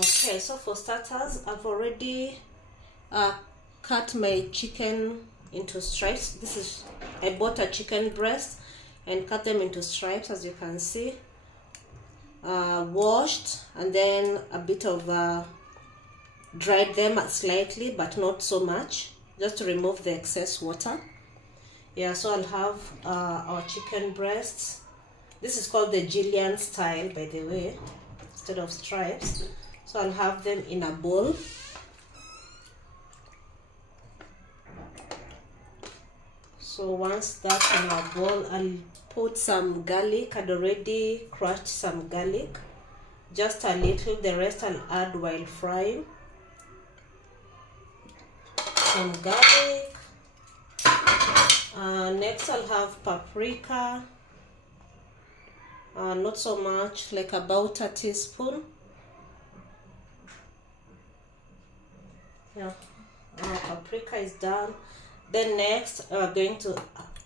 Okay, so for starters, I've already cut my chicken into stripes. I bought a chicken breast and cut them into stripes, as you can see. Washed and then a bit of dried them slightly, but not so much, just to remove the excess water. Yeah, so I'll have our chicken breasts. This is called the Jillian style, by the way, instead of stripes. So I'll have them in a bowl. So once that's in our bowl, I'll put some garlic. I'd already crushed some garlic, just a little. The rest I'll add while frying. Some garlic. Next I'll have paprika. Not so much, like about a teaspoon. Yeah, paprika is done. Then next we're going to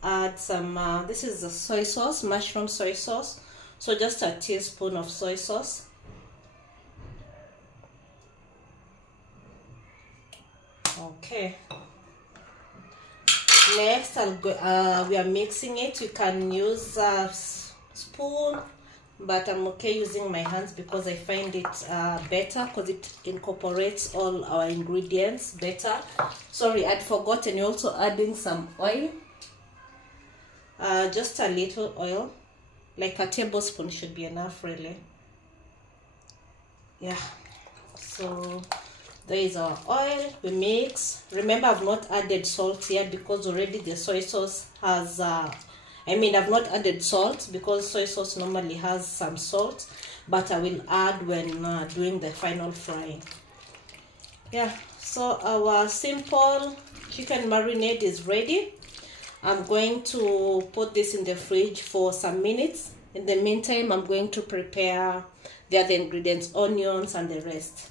add some this is the soy sauce, mushroom soy sauce, so just a teaspoon of soy sauce. Okay, next we are mixing it. You can use a spoon, but I'm okay using my hands because I find it better, because it incorporates all our ingredients better. Sorry, I'd forgotten, you're also adding some oil. Just a little oil, like a tablespoon should be enough, really. Yeah, so there is our oil. We mix. Remember, I've not added salt here because already the soy sauce has I've not added salt because soy sauce normally has some salt, but I will add when doing the final frying. Yeah, so our simple chicken marinade is ready. I'm going to put this in the fridge for some minutes. In the meantime, I'm going to prepare the other ingredients, onions and the rest.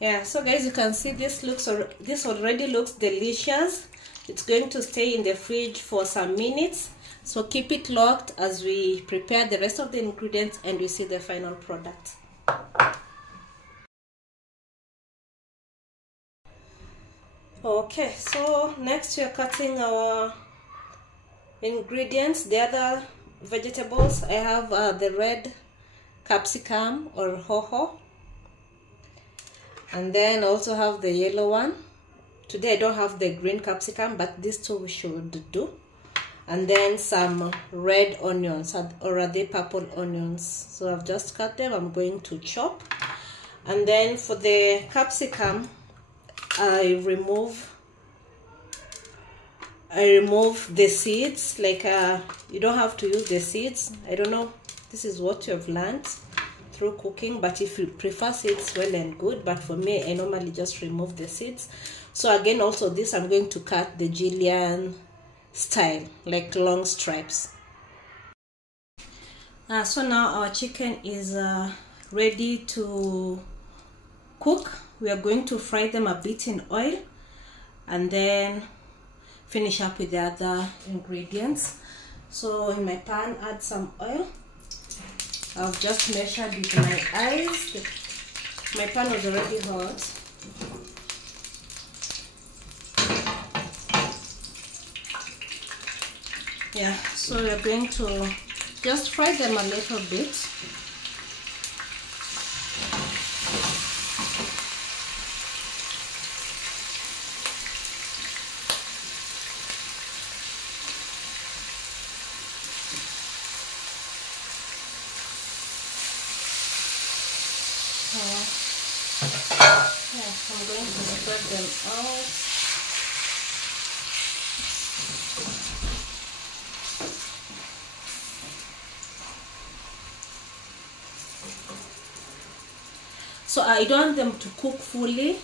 Yeah, so guys, you can see this already looks delicious. It's going to stay in the fridge for some minutes, so keep it locked as we prepare the rest of the ingredients and we see the final product. Okay, so next we are cutting our ingredients, the other vegetables. I have the red capsicum or hoho, and then I also have the yellow one. Today I don't have the green capsicum, but these two we should do. And then some red onions, or are they purple onions? So I've just cut them. I'm going to chop. And then for the capsicum, I remove the seeds. Like you don't have to use the seeds. I don't know, this is what you have learned through cooking, but if you prefer seeds, well and good, but for me I normally just remove the seeds. So again, also this I'm going to cut the Jillian style, like long stripes. So now our chicken is ready to cook. We are going to fry them a bit in oil and then finish up with the other ingredients. So in my pan, add some oil. I've just measured with my eyes. My pan was already hot. Yeah, so we're going to just fry them a little bit. Yes, I'm going to spread them out. So I don't want them to cook fully,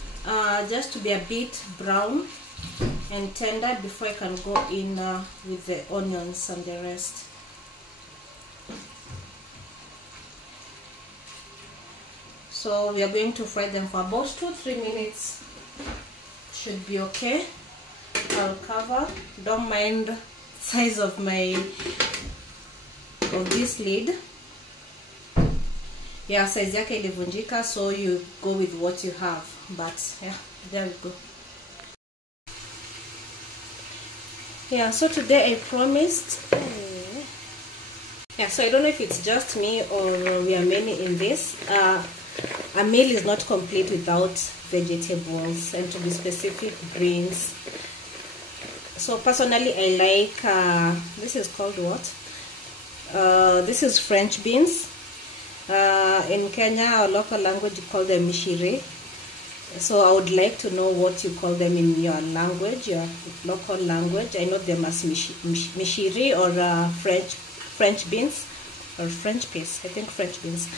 just to be a bit brown and tender before I can go in with the onions and the rest. So we are going to fry them for about 2-3 minutes. Should be okay. I'll cover. Don't mind size of my of this lid. Yeah, size yake ilivunjika, so you go with what you have, but yeah, there we go. Yeah, so today I promised, yeah, so I don't know if it's just me or we are many in this. A meal is not complete without vegetables, and to be specific, greens. So personally I like, this is called what? This is French beans. In Kenya, our local language, you call them mishiri. So I would like to know what you call them in your language, your local language. I know them as mishiri or French beans or French peas. I think French beans.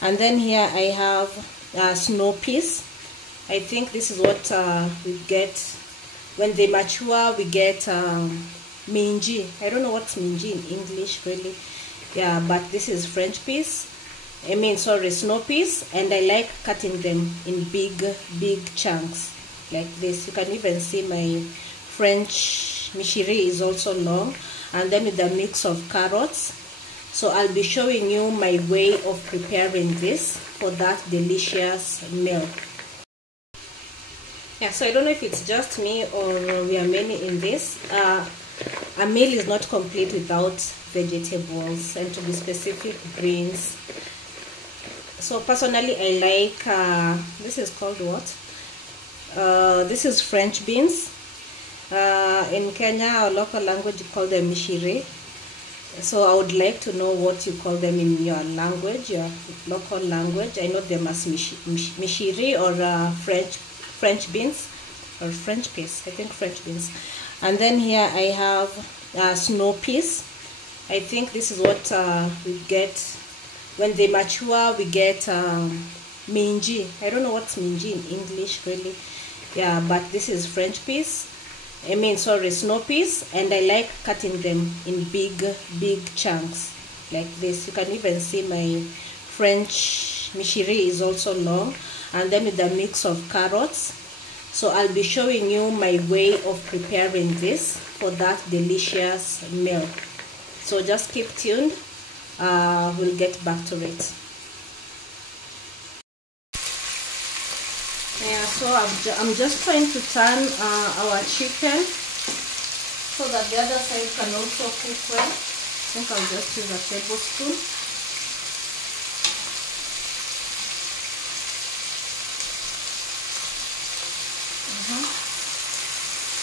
And then here I have snow peas. I think this is what we get when they mature. We get minji. I don't know what's minji in English really. Yeah, but this is French peas. Snow peas, and I like cutting them in big chunks like this. You can even see my French mishiri is also long, and then with a mix of carrots. So I'll be showing you my way of preparing this for that delicious meal. Yeah, so I don't know if it's just me or we are many in this. A meal is not complete without vegetables, and to be specific, greens. So personally I like, this is called what? This is French beans. In Kenya, our local language, you call them mishiri. So I would like to know what you call them in your language, your local language. I know them as mishiri or French beans or French peas. I think French beans. And then here I have snow peas. I think this is what we get when they mature. We get minji. I don't know what's minji in English really. Yeah, but this is French peas. Snow peas, and I like cutting them in big chunks like this. You can even see my French mishiri is also long, and then with a mix of carrots. So I'll be showing you my way of preparing this for that delicious meal. So just keep tuned. We'll get back to it. Yeah, so I'm just trying to turn our chicken so that the other side can also cook well. I think I'll just use a tablespoon.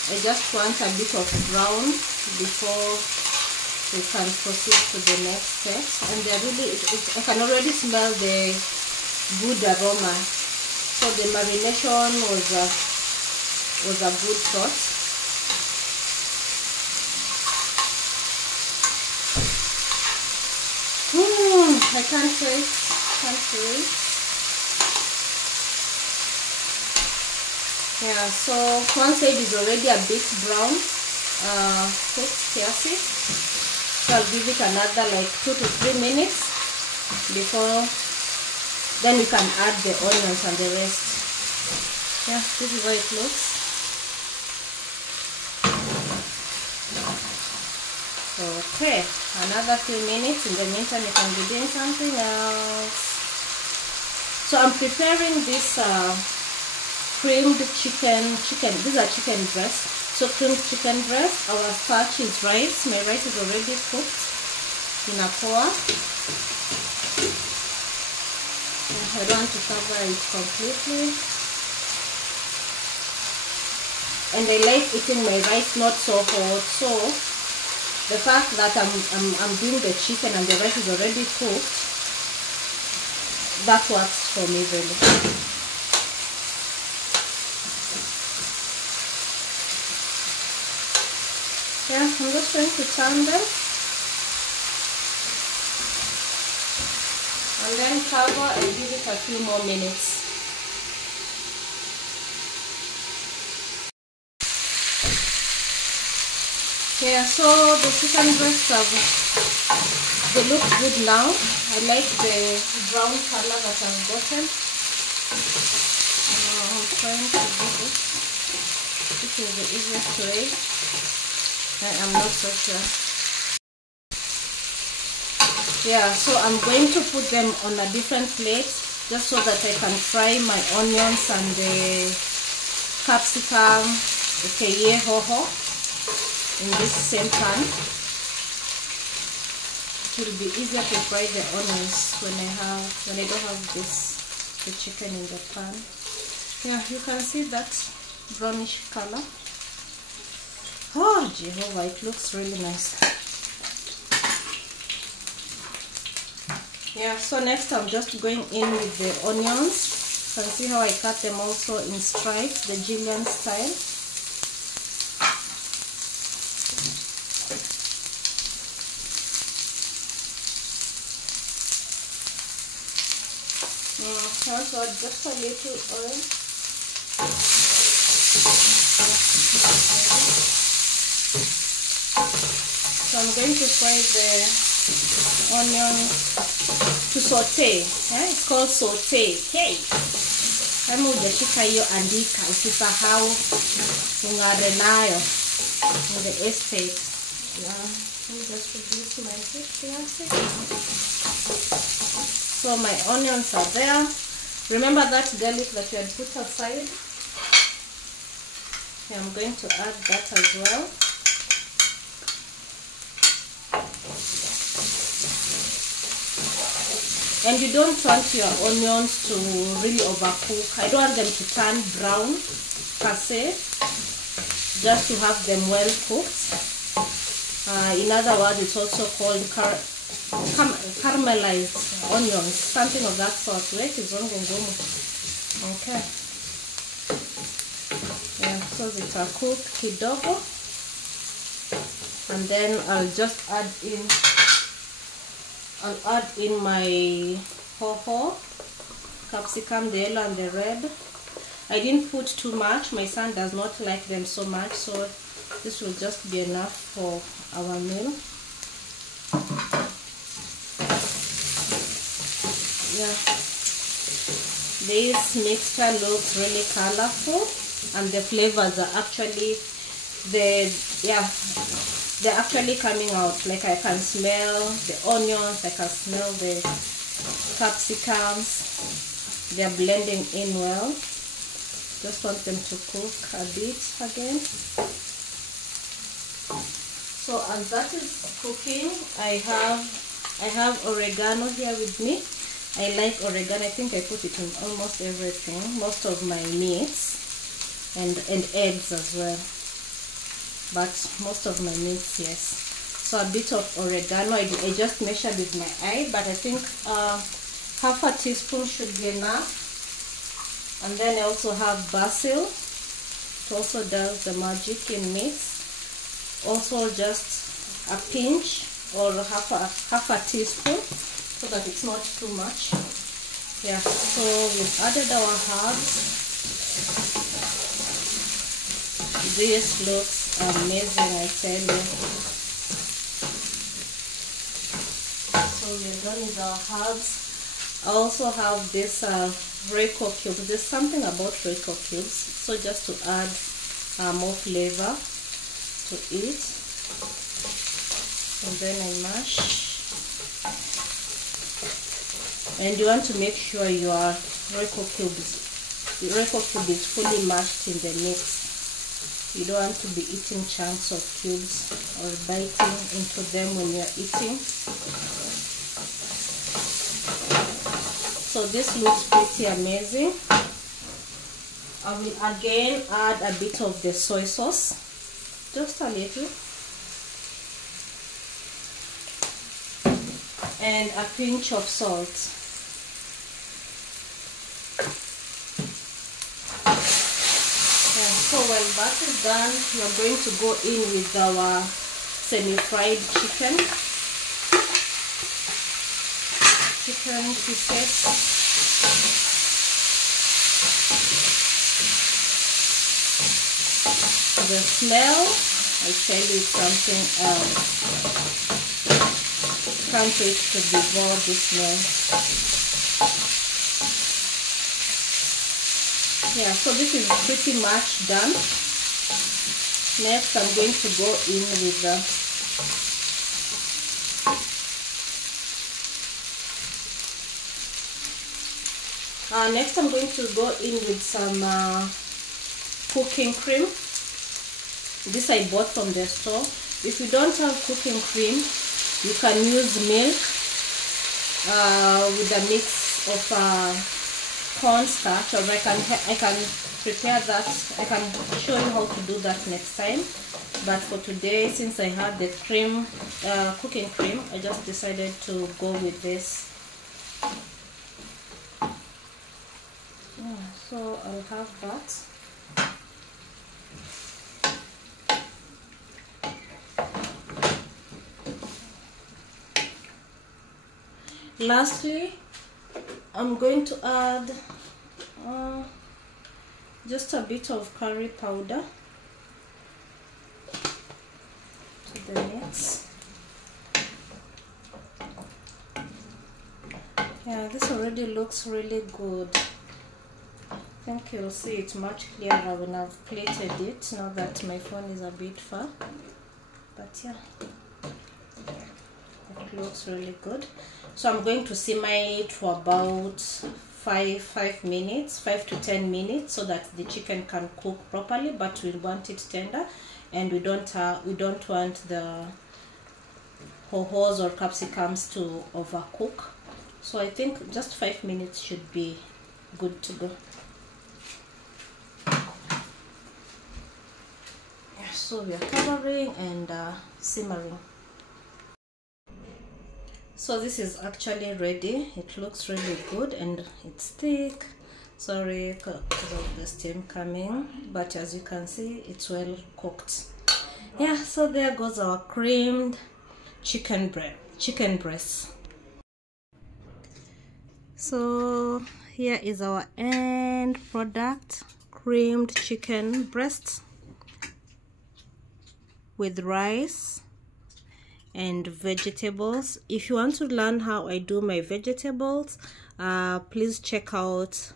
I just want a bit of brown before we can proceed to the next steps. And they're really, I can already smell the good aroma. So the marination was a good thought. I can't wait. Yeah, so one side is already a bit brown, cooked, see. So I'll give it another like 2 to 3 minutes before. Then we can add the onions and the rest. Yeah, this is how it looks. Okay, another few minutes. In the meantime, you can be doing something else. So I'm preparing this creamed chicken. These are chicken breasts. So creamed chicken breast. Our starch is rice. My rice is already cooked in a pot. I don't want to cover it completely, and I like eating my rice not so hot. So the fact that I'm doing the chicken and the rice is already cooked, that works for me really. Yeah, I'm just going to turn them. And then cover and give it a few more minutes. Yeah, so the chicken breasts they look good now. I like the brown color that I've gotten. I'm trying to do this. This is the easiest way. I am not so sure. Yeah, so I'm going to put them on a different plate just so that I can fry my onions and the capsicum, the hoho in this same pan. It will be easier to fry the onions when I don't have the chicken in the pan. Yeah, you can see that brownish color. Oh Jehovah, it looks really nice. Yeah, so next I'm just going in with the onions. You can see how I cut them also in stripes, the julienne style. Also add just a little oil. So I'm going to fry the onions to saute. Yeah, it's called saute. Hey, kama hujashika hiyo andika, usisahau ung'are nayo in the estate. Yeah, let me just reduce my heat. So my onions are there. Remember that garlic that you had put aside? Okay, I'm going to add that as well. And you don't want your onions to really overcook. I don't want them to turn brown per se, just to have them well cooked. In other words, it's also called caramelized onions, something of that sort. Okay. Yeah, so zitacook kidogo, and then I'll just add in my hoho, capsicum, the yellow and the red. I didn't put too much. My son does not like them so much, so this will just be enough for our meal. Yeah, this mixture looks really colorful, and the flavors are actually they're actually coming out. Like I can smell the onions, I can smell the capsicums. They're blending in well. Just want them to cook a bit again. So as that is cooking, I have oregano here with me. I like oregano. I think I put it in almost everything, most of my meats, and eggs as well. But most of my meats, yes. So a bit of oregano. I just measured with my eye, but I think half a teaspoon should be enough. And then I also have basil. It also does the magic in meats. Also just a pinch or half a teaspoon, so that it's not too much. Yeah, so we've added our herbs. This looks amazing, I tell you. So we're done with our herbs. I also have this royco cubes. There's something about royco cubes, so just to add more flavor to it. And then I mash. And you want to make sure your royco cube is fully mashed in the mix. You don't want to be eating chunks of cubes or biting into them when you're eating. So this looks pretty amazing. I will again add a bit of the soy sauce, just a little, and a pinch of salt. So when that is done, we are going to go in with our semi-fried chicken pieces. The smell, I tell you, it's something else. Can't wait to devour this smell. Yeah, so this is pretty much done. Next, I'm going to go in with Next I'm going to go in with some cooking cream. This I bought from the store. If you don't have cooking cream, you can use milk with a mix of cornstarch, or I can prepare that. I can show you how to do that next time. But for today, since I had the cream, cooking cream, I just decided to go with this. So I'll have that. Lastly, I'm going to add just a bit of curry powder to the mix. Yeah, this already looks really good. I think you'll see it much clearer when I've plated it, now that my phone is a bit far. But yeah, it looks really good. So I'm going to simmer it for about 5 to 10 minutes, so that the chicken can cook properly, but we want it tender, and we don't want the hohos or capsicums to overcook. So I think just 5 minutes should be good to go. So we are covering and simmering. So this is actually ready. It looks really good and it's thick. Sorry because of the steam coming, but as you can see, it's well cooked. Yeah, so there goes our creamed chicken breast. So here is our end product, creamed chicken breast with rice and vegetables. If you want to learn how I do my vegetables, please check out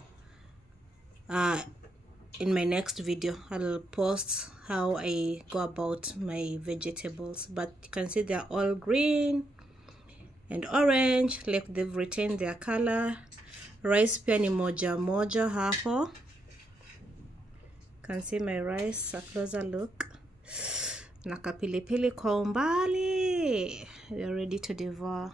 in my next video. I'll post how I go about my vegetables, but you can see they're all green and orange, like they've retained their color. Rice pia ni moja moja hapo. You can see my rice, a closer look. Na kapilipili kwa umbali. We are ready to devour.